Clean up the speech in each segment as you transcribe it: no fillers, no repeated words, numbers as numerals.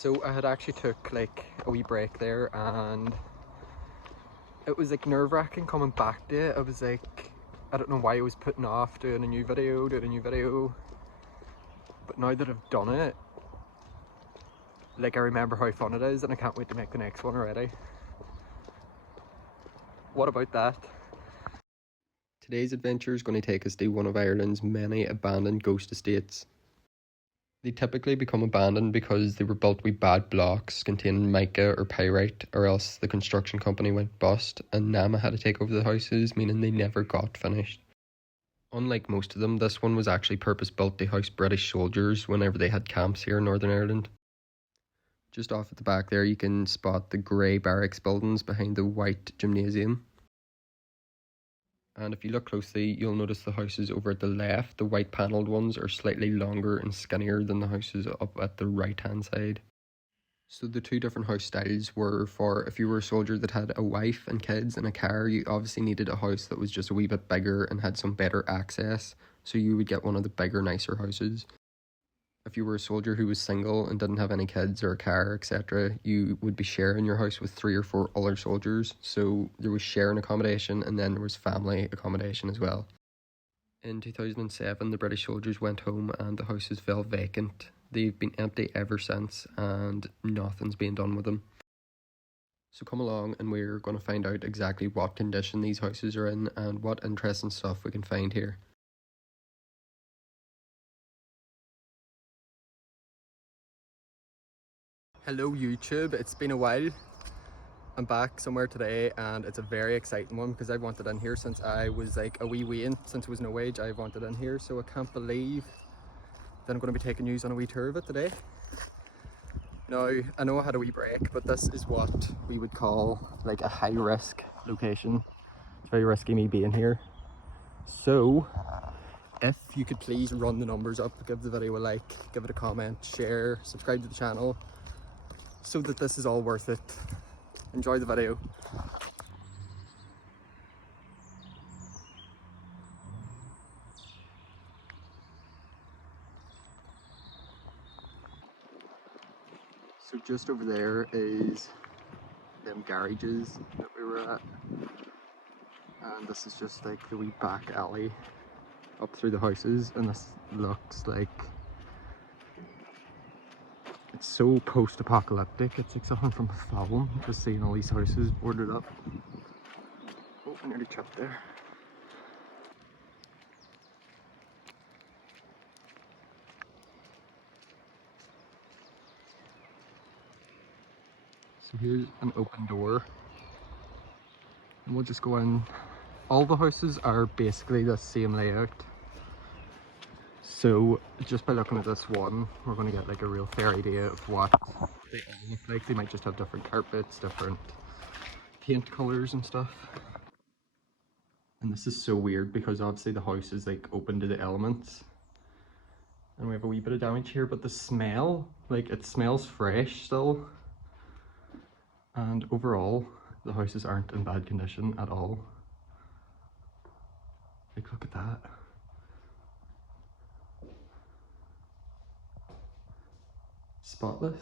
So I had actually took like a wee break there, and it was like nerve-wracking coming back to it. I was like, I don't know why I was putting off doing a new video, but now that I've done it, like I remember how fun it is and I can't wait to make the next one already. What about that? Today's adventure is going to take us to one of Ireland's many abandoned ghost estates. They typically become abandoned because they were built with bad blocks containing mica or pyrite, or else the construction company went bust and NAMA had to take over the houses, meaning they never got finished. Unlike most of them, this one was actually purpose-built to house British soldiers whenever they had camps here in Northern Ireland. Just off at the back there you can spot the grey barracks buildings behind the white gymnasium. And if you look closely, you'll notice the houses over at the left, the white panelled ones, are slightly longer and skinnier than the houses up at the right hand side. So the two different house styles were for if you were a soldier that had a wife and kids and a car, you obviously needed a house that was just a wee bit bigger and had some better access, so you would get one of the bigger, nicer houses. If you were a soldier who was single and didn't have any kids or a car, etc., you would be sharing your house with 3 or 4 other soldiers, so there was sharing accommodation and then there was family accommodation as well. In 2007, the British soldiers went home and the houses fell vacant. They've been empty ever since and nothing's being done with them. So come along and we're going to find out exactly what condition these houses are in and what interesting stuff we can find here. Hello YouTube, it's been a while. I'm back somewhere today and it's a very exciting one because I've wanted in here since I was like a wee wean, since I was no age I've wanted in here, so I can't believe that I'm going to be taking you on a wee tour of it today. Now, I know I had a wee break, but this is what we would call like a high risk location. It's very risky me being here. So, if you could please run the numbers up, give the video a like, give it a comment, share, subscribe to the channel, so that this is all worth it. Enjoy the video. So just over there is them garages that we were at, and this is just like the wee back alley up through the houses, and this looks like it's so post-apocalyptic. It's like something from a film, just seeing all these houses boarded up. Oh, I nearly tripped there. So here's an open door, and we'll just go in. All the houses are basically the same layout, so just by looking at this one we're going to get like a real fair idea of what they all look like. They might just have different carpets, different paint colours and stuff. And this is so weird because obviously the house is like open to the elements and we have a wee bit of damage here, but the smell, like it smells fresh still. And overall, the houses aren't in bad condition at all. Like, look at that. Spotless.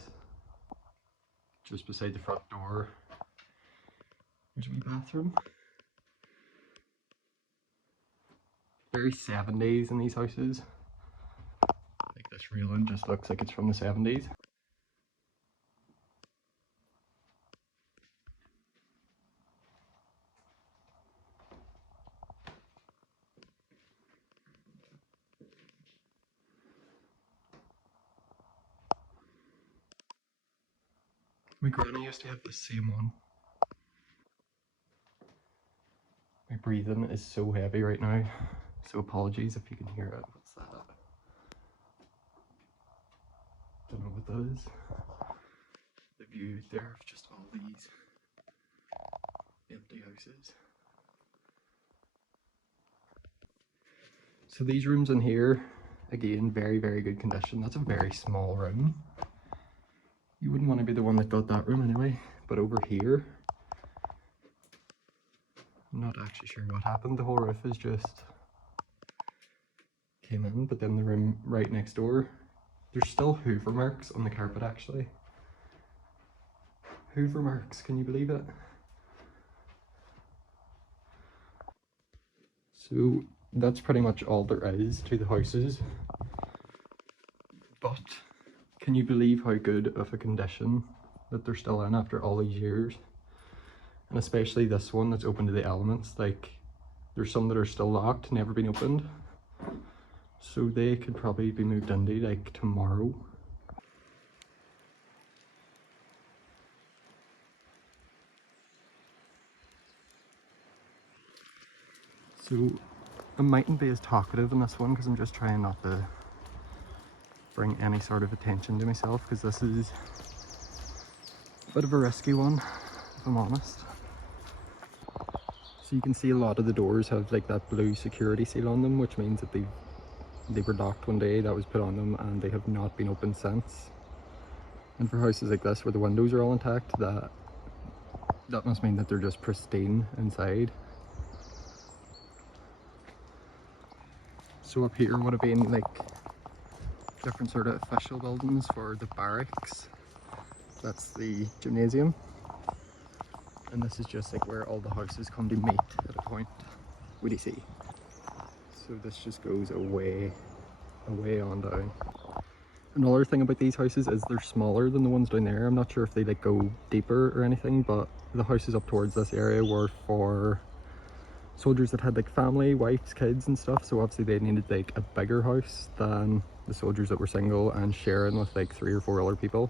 Just beside the front door, there's a wee bathroom. Very 70s in these houses. Like this railing just looks like it's from the 70s. My granny used to have the same one. My breathing is so heavy right now, so apologies if you can hear it. What's that? Don't know what that is. The view there of just all these empty houses. So these rooms in here, again, very, very good condition. That's a very small room. You wouldn't want to be the one that got that room anyway. But over here, I'm not actually sure what happened. The whole roof is just came in, but then the room right next door, there's still hoover marks on the carpet actually. Hoover marks, can you believe it? So that's pretty much all there is to the houses. But can you believe how good of a condition that they're still in after all these years? And especially this one that's open to the elements. Like, there's some that are still locked, never been opened. So they could probably be moved into like tomorrow. So I mightn't be as talkative in this one because I'm just trying not to bring any sort of attention to myself, because this is a bit of a risky one, if I'm honest. So you can see a lot of the doors have like that blue security seal on them, which means that they were locked one day, that was put on them, and they have not been opened since. And for houses like this where the windows are all intact, that must mean that they're just pristine inside. So up here would have been like different sort of official buildings for the barracks. That's the gymnasium. And this is just like where all the houses come to meet at a point. What do you see? So this just goes away on down. Another thing about these houses is they're smaller than the ones down there. I'm not sure if they like go deeper or anything, but the houses up towards this area were for soldiers that had like family, wives, kids and stuff. So obviously they needed like a bigger house than the soldiers that were single and sharing with like 3 or 4 other people.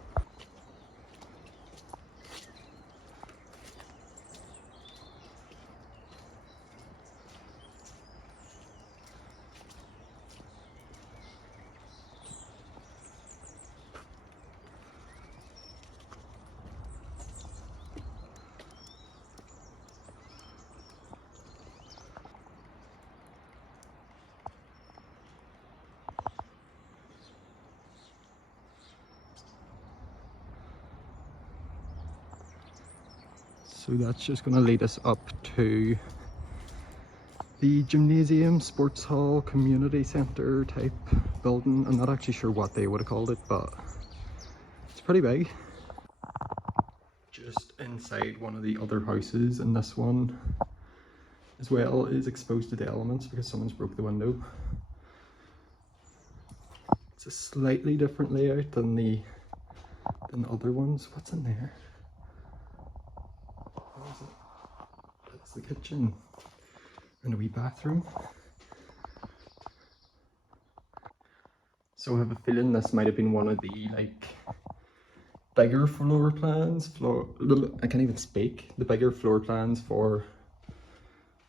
So that's just going to lead us up to the gymnasium, sports hall, community centre type building. I'm not actually sure what they would have called it, but it's pretty big. Just inside one of the other houses, and this one as well is exposed to the elements because someone's broke the window. It's a slightly different layout than the other ones. What's in there? What is it? That's the kitchen and a wee bathroom. So I have a feeling this might have been one of the like bigger floor plans. I can't even speak. The bigger floor plans for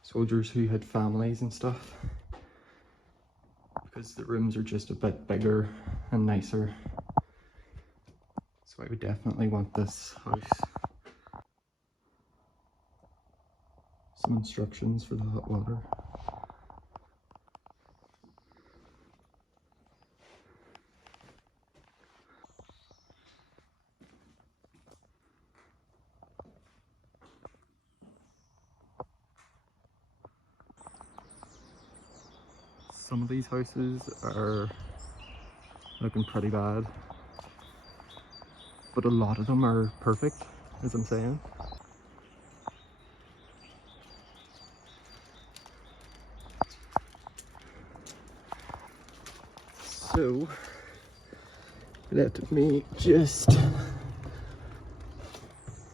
soldiers who had families and stuff, because the rooms are just a bit bigger and nicer. So I would definitely want this house. Some instructions for the hot water. Some of these houses are looking pretty bad, but a lot of them are perfect, as I'm saying. So, let me just...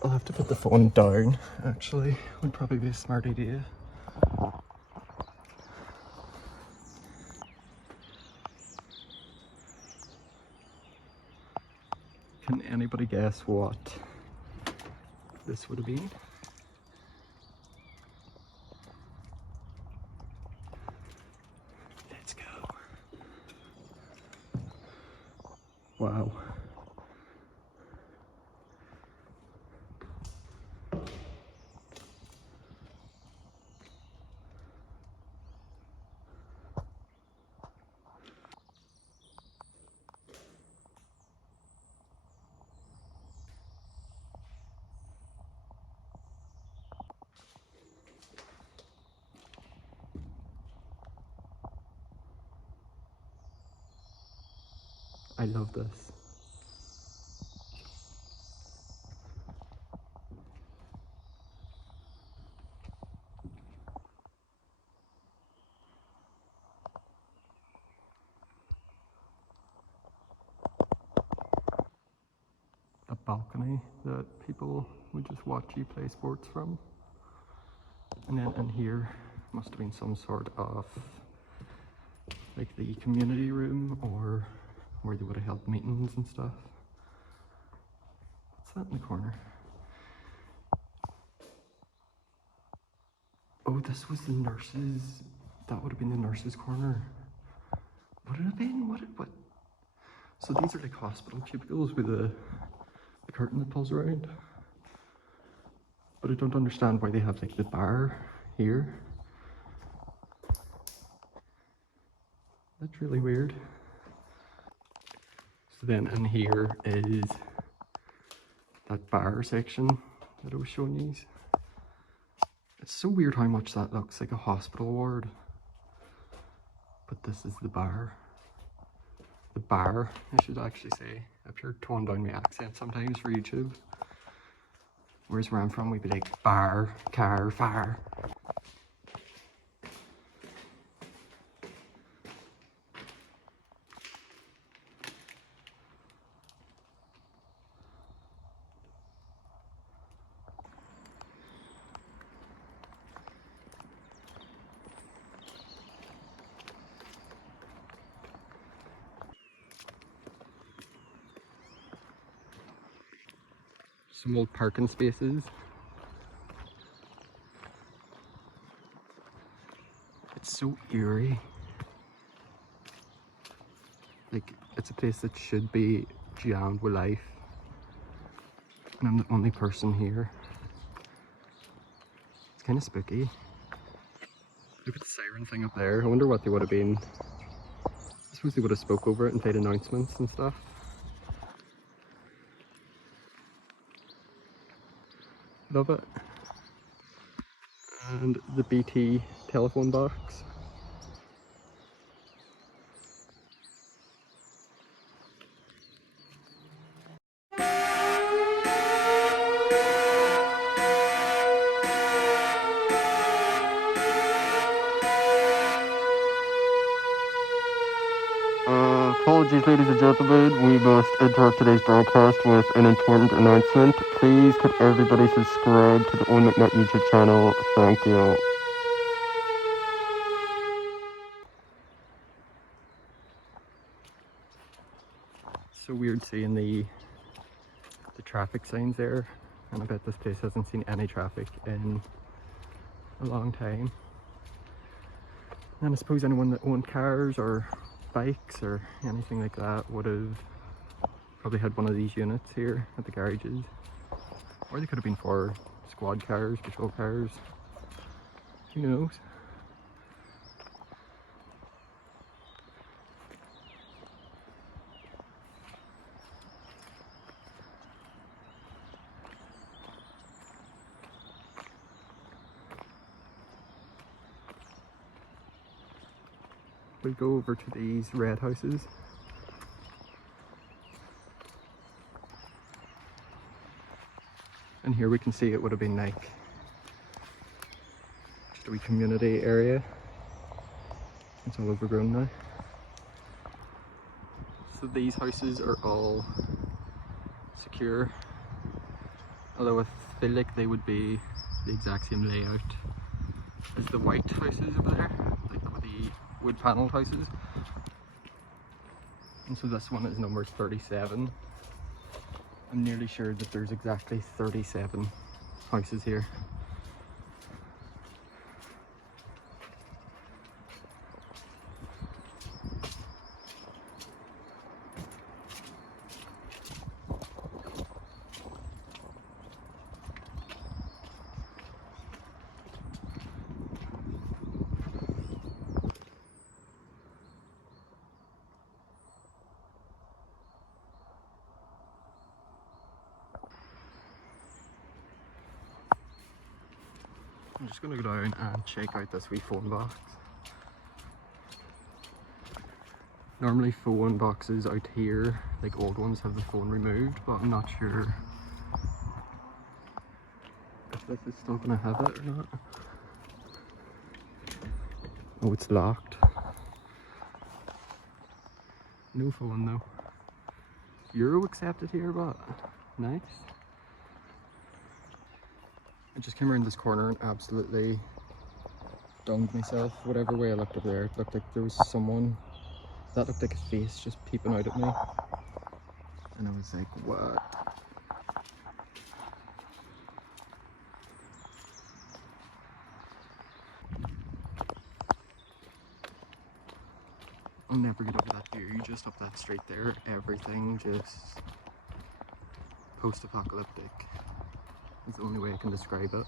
I'll have to put the phone down, actually. Would probably be a smart idea. Can anybody guess what this would have been? Let's go. Wow. I love this. balcony that people would just watch you play sports from. And then in here must have been some sort of like the community room or where they would have held meetings and stuff. What's that in the corner? Oh, this was the nurses. That would have been the nurses' corner. What would it have been? What? So these are like hospital cubicles with the curtain that pulls around. But I don't understand why they have like the bar here. That's really weird. So then in here is that bar section that I was showing you. It's so weird how much that looks like a hospital ward. But this is the bar. The bar, I should actually say. I've heard toned down my accent sometimes for YouTube. Whereas where I'm from, we'd be like bar, car, fire. Some old parking spaces. It's so eerie. Like, it's a place that should be jammed with life. And I'm the only person here. It's kind of spooky. Look at the siren thing up there. I wonder what they would have been. I suppose they would have spoke over it and played announcements and stuff. Love it. And the BT telephone box. Apologies, ladies and gentlemen, we must interrupt today's broadcast with an important announcement. Please could everybody subscribe to the Owen McNutt YouTube channel. Thank you. So weird seeing the traffic signs there, and I bet this place hasn't seen any traffic in a long time. And I suppose anyone that owned cars or bikes or anything like that would have probably had one of these units here at the garages, or they could have been for squad cars, patrol cars, who knows. We'll go over to these red houses. And here we can see it would have been like just a wee community area. It's all overgrown now. So these houses are all secure, although I feel like they would be the exact same layout as the white houses over there, like the wood panelled houses. And so this one is number 37. I'm nearly sure that there's exactly 37 houses here. I'm just going to go down and check out this wee phone box. Normally phone boxes out here, like old ones, have the phone removed, but I'm not sure if this is still going to have it or not. Oh, it's locked. No phone though. Euro accepted here, but Nice. I just came around this corner and absolutely dunged myself. Whatever way I looked up there, it looked like there was someone that looked like a face just peeping out at me. And I was like, what? I'll never get over that view just up that street there. Everything just post-apocalyptic is the only way I can describe it.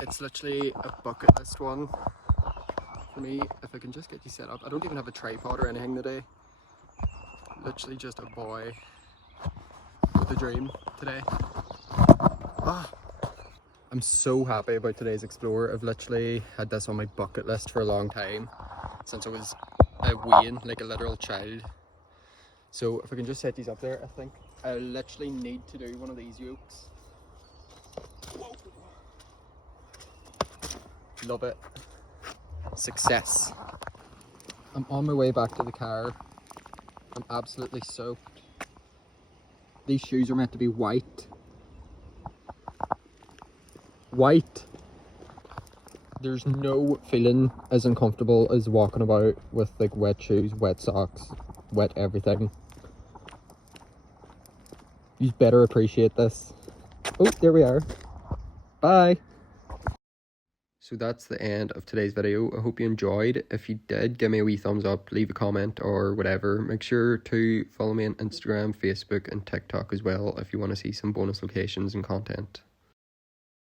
It's literally a bucket list one for me. If I can just get you set up. I don't even have a tripod or anything today. Literally just a boy with a dream today. Ah. I'm so happy about today's Explorer. I've literally had this on my bucket list for a long time, since I was a wean, like a literal child. So if I can just set these up there, I think I literally need to do one of these yokes. Whoa. Love it. Success. I'm on my way back to the car. I'm absolutely soaked. These shoes are meant to be white. White. There's no feeling as uncomfortable as walking about with like wet shoes, wet socks, wet everything. You better appreciate this. Oh, there we are. Bye. So that's the end of today's video. I hope you enjoyed. If you did, give me a wee thumbs up, leave a comment or whatever. Make sure to follow me on Instagram, Facebook and TikTok as well if you want to see some bonus locations and content.